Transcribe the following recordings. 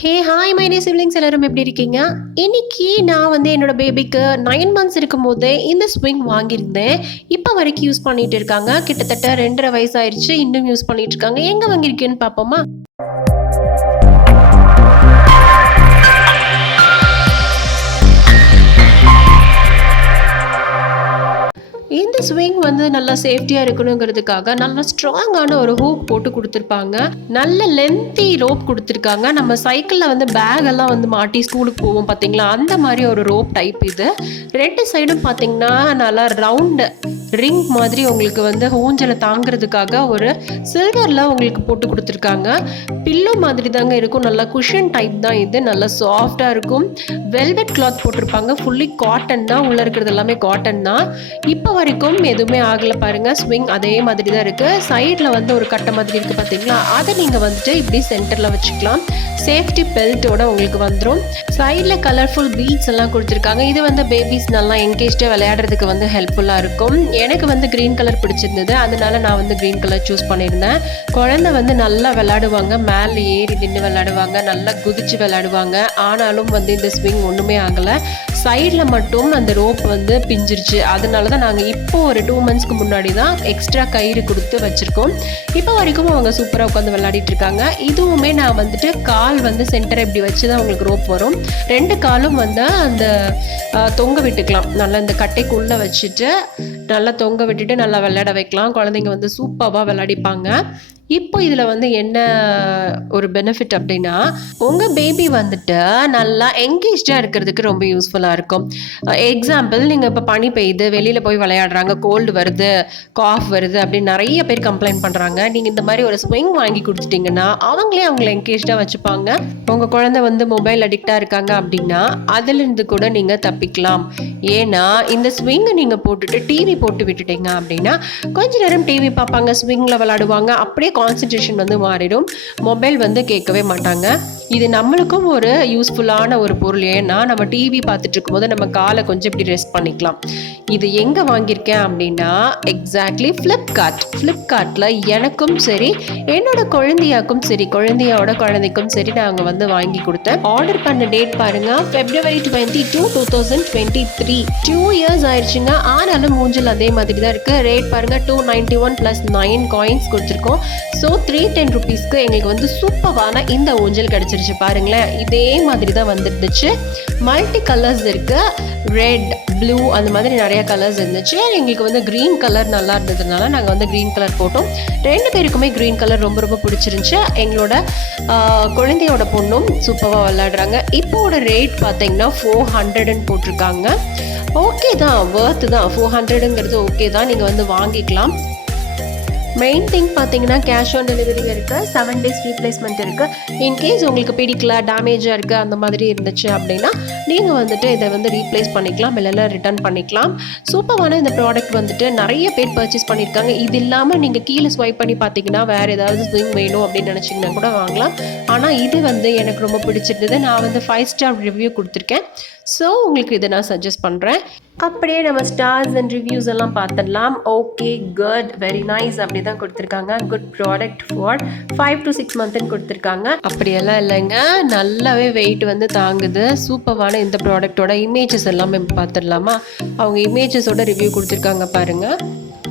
Hey hi my day siblings எல்லாரும் எப்படி இருக்கீங்க? இன்னைக்கு நான் வந்து என்னோட பேபிக்கு 9 மந்த்ஸ் இருக்கும்போதே இந்த ஸ்விங் வாங்கியிருந்தேன். இப்போ வரைக்கும் யூஸ் பண்ணிட்டு இருக்காங்க. கிட்டத்தட்ட 2 1/2 வயசு ஆயிருச்சு. இன்னும் யூஸ் பண்ணிட்டு இருக்காங்க. எங்க வாங்கியிருக்கேன்னு பார்ப்போமா? இந்த ஸ்விங் வந்து நல்லா சேஃப்டியாக இருக்கணுங்கிறதுக்காக நல்ல ஸ்ட்ராங்கான ஒரு ஹூக் போட்டு கொடுத்துருப்பாங்க. நல்ல லென்த்தி ரோப் கொடுத்துருக்காங்க. நம்ம சைக்கிளில் வந்து பேக் எல்லாம் வந்து மாட்டி ஸ்கூலுக்கு போவோம் பார்த்தீங்களா, அந்த மாதிரி ஒரு ரோப் டைப் இது. 2 சைடும் பார்த்தீங்கன்னா நல்லா ரவுண்டு ரிங் மாதிரி உங்களுக்கு வந்து ஊஞ்சலை தாங்கிறதுக்காக ஒரு சில்வரில் உங்களுக்கு போட்டு கொடுத்துருக்காங்க. பில்லோ மாதிரி தாங்க இருக்கும். நல்லா குஷன் டைப் தான் இது. நல்லா சாஃப்டாக இருக்கும். வெல்வெட் கிளாத் போட்டிருப்பாங்க. ஃபுல்லி காட்டன் தான். உள்ளே இருக்கிறது எல்லாமே காட்டன் தான். இப்போ வரைக்கும் எதுவுமே ஆகலை பாருங்கள். ஸ்விங் அதே மாதிரி தான் இருக்குது. சைடில் வந்து ஒரு கட்டை மாதிரி இருக்குது பார்த்தீங்களா, அதை நீங்கள் வந்துட்டு இப்படி சென்டரில் வச்சுக்கலாம். சேஃப்டி பெல்ட்டோட உங்களுக்கு வந்துடும். சைடில் கலர்ஃபுல் பீட்ஸ் எல்லாம் கொடுத்துருக்காங்க. இது வந்து பேபிஸ் நல்லா என்கேஜ்டாக விளையாடுறதுக்கு வந்து ஹெல்ப்ஃபுல்லாக இருக்கும். எனக்கு வந்து க்ரீன் கலர் பிடிச்சிருந்தது, அதனால நான் வந்து க்ரீன் கலர் சூஸ் பண்ணியிருந்தேன். குழந்தை வந்து நல்லா விளையாடுவாங்க, மேலே ஏறி நின்று விளையாடுவாங்க, நல்லா குதிச்சு விளையாடுவாங்க. ஆனாலும் வந்து இந்த ஸ்விங் ஒன்றுமே ஆகலை. சைடில் மட்டும் அந்த ரோப் வந்து பிஞ்சிருச்சு. அதனால தான் நாங்கள் இப்போ ஒரு 2 மந்த்ஸ்க்கு முன்னாடி தான் எக்ஸ்ட்ரா கயிறு கொடுத்து வச்சுருக்கோம். இப்போ வரைக்கும் அவங்க சூப்பராக உட்காந்து விளையாடிட்டு இருக்காங்க. இதுவுமே நான் வந்துட்டு கால் வந்து சென்டரை இப்படி வச்சு தான் உங்களுக்கு ரோப் வரும். 2 காலும் வந்து அந்த தொங்க விட்டுக்கலாம். நல்லா இந்த கட்டைக்குள்ளே வச்சுட்டு நல்லா தொங்க விட்டுட்டு நல்லா விளையாட வைக்கலாம். குழந்தைங்க வந்து சூப்பராக விளையாடிப்பாங்க. இப்போ இதில் வந்து என்ன ஒரு பெனிஃபிட் அப்படின்னா, உங்கள் பேபி வந்துட்டு நல்லா என்கேஜ்டாக இருக்கிறதுக்கு ரொம்ப யூஸ்ஃபுல்லாக இருக்கும். எக்ஸாம்பிள், நீங்கள் இப்போ பனி பெய்யுது, வெளியில் போய் விளையாடுறாங்க, கோல்டு வருது, காஃப் வருது அப்படின்னு நிறைய பேர் கம்ப்ளைண்ட் பண்ணுறாங்க. நீங்கள் இந்த மாதிரி ஒரு ஸ்விங் வாங்கி கொடுத்துட்டிங்கன்னா அவங்கள என்கேஜ்டாக வச்சுப்பாங்க. உங்கள் குழந்தை வந்து மொபைல் அடிக்டாக இருக்காங்க அப்படின்னா அதிலிருந்து கூட நீங்கள் தப்பிக்கலாம். ஏன்னா இந்த ஸ்விங்கை நீங்கள் போட்டுட்டு டிவி போட்டு விட்டுட்டீங்க அப்படின்னா கொஞ்ச நேரம் டிவி பார்ப்பாங்க, ஸ்விங்கில் விளையாடுவாங்க, அப்படியே கான்சன்ட்ரேஷன் வந்து மாறிடும். மொபைல் வந்து கேட்கவே மாட்டாங்க. இது நம்மளுக்கும் ஒரு யூஸ்ஃபுல்லான ஒரு பொருள். ஏன்னா நம்ம டிவி பார்த்துட்டு இருக்கும்போது நம்ம காலை கொஞ்சம் இப்படி ரெஸ்ட் பண்ணிக்கலாம். இது எங்கே வாங்கியிருக்கேன் அப்படின்னா எக்ஸாக்ட்லி ஃப்ளிப்கார்ட்டில் எனக்கும் சரி என்னோட குழந்தையாக்கும் சரி குழந்தையோட குழந்தைக்கும் சரி நாங்கள் வந்து வாங்கி கொடுத்தேன். ஆர்டர் பண்ண டேட் பாருங்க, February 22, 2023. 2 இயர்ஸ் ஆயிடுச்சுங்க. ஆனாலும் மூஞ்சல் அதே மாதிரி தான் இருக்குது. ரேட் பாருங்க, 291 + 9 காயின்ஸ் கொடுத்துருக்கோம். ஸோ 310 ருபீஸ்க்கு எங்களுக்கு வந்து சூப்பரான இந்த ஊஞ்சல் கிடச்சிருச்சு பாருங்களேன். இதே மாதிரி தான் வந்துருந்துச்சு. மல்டி கலர்ஸ் இருக்கு, ரெட், ப்ளூ, அந்த மாதிரி நிறைய கலர்ஸ் இருந்துச்சு. எங்களுக்கு வந்து க்ரீன் கலர் நல்லா இருந்ததுனால நாங்கள் வந்து க்ரீன் கலர் போட்டோம். 2 பேருக்குமே க்ரீன் கலர் ரொம்ப ரொம்ப பிடிச்சிருந்துச்சு. எங்களோட குழந்தையோட பொண்ணும் சூப்பராக விளையாடுறாங்க. இப்போட ரேட் பார்த்தீங்கன்னா 400 போட்டிருக்காங்க. ஓகே தான், வர்த்து தான். 400ங்கிறது ஓகே தான், நீங்கள் வந்து வாங்கிக்கலாம். மெயின் திங் பார்த்தீங்கன்னா கேஷ் ஆன் டெலிவரி இருக்குது, 7 days ரீப்ளேஸ்மெண்ட் இருக்குது. இன்கேஸ் உங்களுக்கு பிடிக்கல, டேமேஜாக இருக்குது, அந்த மாதிரி இருந்துச்சு அப்படின்னா நீங்கள் வந்துட்டு இதை வந்து ரீப்ளேஸ் பண்ணிக்கலாம், இல்லைன்னா ரிட்டர்ன் பண்ணிக்கலாம். சூப்பரான இந்த ப்ராடக்ட் வந்துட்டு நிறைய பேர் பர்ச்சேஸ் பண்ணியிருக்காங்க. இது இல்லாமல் நீங்கள் கீழே ஸ்வைப் பண்ணி பார்த்தீங்கன்னா வேறு ஏதாவது ஸ்விங் வேணும் அப்படின்னு நினச்சிங்கன்னா கூட வாங்கலாம். ஆனால் இது வந்து எனக்கு ரொம்ப பிடிச்சிருந்தது. நான் வந்து 5 ஸ்டார் ரிவ்யூ கொடுத்துருக்கேன். ஸோ உங்களுக்கு இதை நான் சஜஸ்ட் பண்ணுறேன். அப்படியே நம்ம ஸ்டார்ஸ் அண்ட் ரிவ்யூஸ் எல்லாம் பார்த்துடலாம். ஓகே, குட், வெரி நைஸ் அப்படி தான் கொடுத்துருக்காங்க. குட் ப்ராடக்ட் ஃபார் 5 to 6 மந்த்னு கொடுத்துருக்காங்க. அப்படியெல்லாம் இல்லைங்க, நல்லாவே வெயிட் வந்து தாங்குது. சூப்பரான இந்த ப்ராடக்டோட இமேஜஸ் எல்லாமே பார்த்துடலாமா? அவங்க இமேஜஸோட ரிவ்யூ கொடுத்துருக்காங்க பாருங்கள்.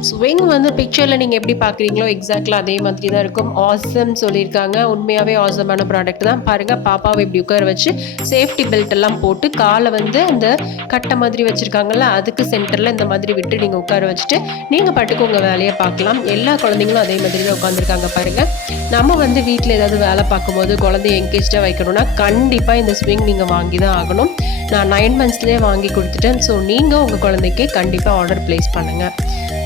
ஸ்விங் வந்து பிக்சரில் நீங்கள் எப்படி பார்க்குறீங்களோ எக்ஸாக்ட்லாம் அதே மாதிரி தான் இருக்கும். ஆசம் சொல்லியிருக்காங்க. உண்மையாகவே ஆசமான ப்ராடக்ட் தான். பாருங்கள், பாப்பாவை இப்படி உட்கார வச்சு சேஃப்டி பெல்ட் எல்லாம் போட்டு காலை வந்து அந்த கட்டை மாதிரி வச்சுருக்காங்கல்ல, அதுக்கு சென்டரில் இந்த மாதிரி விட்டு நீங்கள் உட்கார வச்சுட்டு நீங்கள் பாட்டுக்கு உங்கள் வேலையை பார்க்கலாம். எல்லா குழந்தைங்களும் அதே மாதிரி தான் உட்காந்துருக்காங்க பாருங்கள். நம்ம வந்து வீட்டில் ஏதாவது வேலை பார்க்கும்போது குழந்தைய என்கேஜாக வைக்கணும்னா கண்டிப்பாக இந்த ஸ்விங் நீங்கள் வாங்கி தான் ஆகணும். நான் 9 monthsலேயே வாங்கி கொடுத்துட்டேன். ஸோ நீங்கள் உங்கள் குழந்தைக்கு கண்டிப்பாக ஆர்டர் ப்ளேஸ் பண்ணுங்கள்.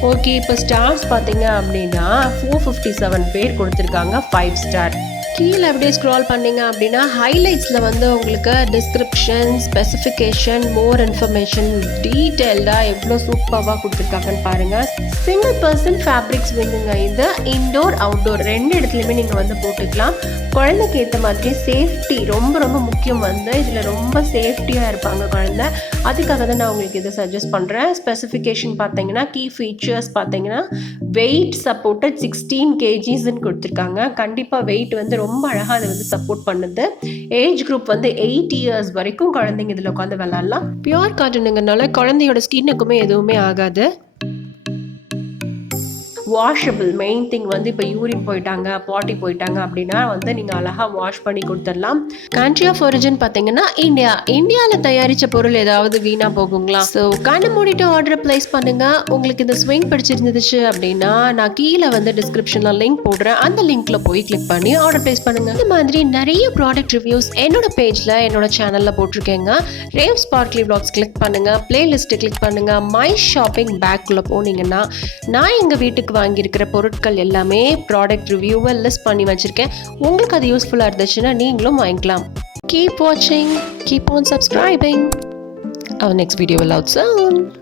ஓகே, இப்போ ஸ்டார்ஸ் பார்த்தீங்க அப்படின்னா 457 பேர் கொடுத்துருக்காங்க 5 ஸ்டார். கீழே அப்படியே ஸ்க்ரால் பண்ணிங்க அப்படின்னா ஹைலைட்ஸில் வந்து உங்களுக்கு டிஸ்கிரிப்ஷன், ஸ்பெசிஃபிகேஷன், மோர் இன்ஃபர்மேஷன் டீட்டெயில்டாக எவ்வளோ சூப்பராக கொடுத்துருக்காங்கன்னு பாருங்கள். சிங்கிள் பர்சன் ஃபேப்ரிக் ஸ்விங்குங்க இது. இன்டோர் அவுட்டோர் 2 இடத்துலையுமே நீங்கள் வந்து போட்டுக்கலாம். குழந்தைக்கு ஏற்ற மாதிரி சேஃப்டி ரொம்ப ரொம்ப முக்கியம். வந்து இதில் ரொம்ப சேஃப்டியாக இருப்பாங்க குழந்தை. அதுக்காக தான் நான் உங்களுக்கு இதை சஜஸ்ட் பண்ணுறேன். ஸ்பெசிஃபிகேஷன் பார்த்தீங்கன்னா, கீ ஃபீச்சர்ஸ் பார்த்தீங்கன்னா வெயிட் சப்போர்ட்டட் 16 kgsன்னு கொடுத்துருக்காங்க. கண்டிப்பாக வெயிட் வந்து ரொம்ப அழகாக அதை வந்து சப்போர்ட் பண்ணுது. ஏஜ் குரூப் வந்து 8 இயர்ஸ் வரைக்கும் குழந்தைங்க இதில் உட்காந்து விளாட்லாம். பியூர் காட்டனுங்கனால குழந்தையோட ஸ்கின்னுக்குமே எதுவுமே ஆகாது. வாஷபிள் மெயின் திங் வந்து இப்போ யூரின் போயிட்டாங்க, பாட்டி போயிட்டாங்க அப்படின்னா வந்து நீங்கள் அழகாக வாஷ் பண்ணி கொடுத்துடலாம். கண்ட்ரி ஆஃப் ஒரிஜின் பார்த்தீங்கன்னா இந்தியா. இந்தியாவில் தயாரித்த பொருள் ஏதாவது வீணாக போகுங்களா? ஸோ கண்ணு மூடிட்டு ஆர்டர் பிளேஸ் பண்ணுங்க. உங்களுக்கு இந்த ஸ்விங் பிடிச்சிருந்துச்சு அப்படின்னா நான் கீழே வந்து டிஸ்கிரிப்ஷனில் லிங்க் போடுறேன். அந்த லிங்க்ல போய் கிளிக் பண்ணி ஆர்டர் பிளேஸ் பண்ணுங்க. இந்த மாதிரி நிறைய ப்ராடக்ட் ரிவ்யூஸ் என்னோட பேஜில் என்னோட சேனலில் போட்டிருக்கேங்க. ரேவ் ஸ்பார்க்லி வ்ளாக்ஸ் கிளிக் பண்ணுங்க, பிளேலிஸ்ட்டு கிளிக் பண்ணுங்க. மை ஷாப்பிங் பேக்குள்ளே போனீங்கன்னா நான் எங்கள் வீட்டுக்கு வாங்கியிருக்கிற பொருட்கள் எல்லாமே ப்ராடக்ட் ரிவ்யூவை லிஸ்ட் பண்ணி வச்சுருக்கேன். உங்களுக்கு அது யூஸ்ஃபுல்லாக இருந்துச்சுன்னா நீங்களும் வாங்கிக்கலாம். Keep watching, keep on subscribing. Our next video will out soon.